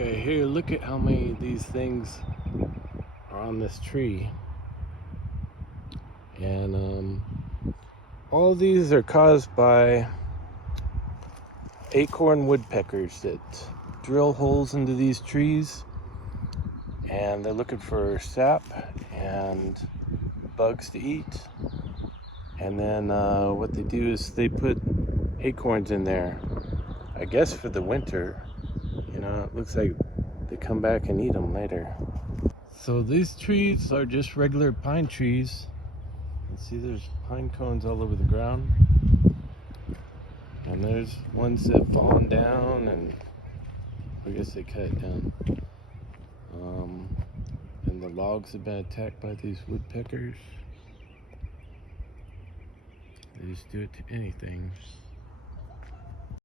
Okay, here, look at how many of these things are on this tree. And all of these are caused by acorn woodpeckers that drill holes into these trees, and they're looking for sap and bugs to eat. And then what they do is they put acorns in there, I guess for the winter. You know, it looks like they come back and eat them later. So these trees are just regular pine trees. You see there's pine cones all over the ground. And there's ones that have fallen down, and I guess they cut it down. And the logs have been attacked by these woodpeckers. They just do it to anything.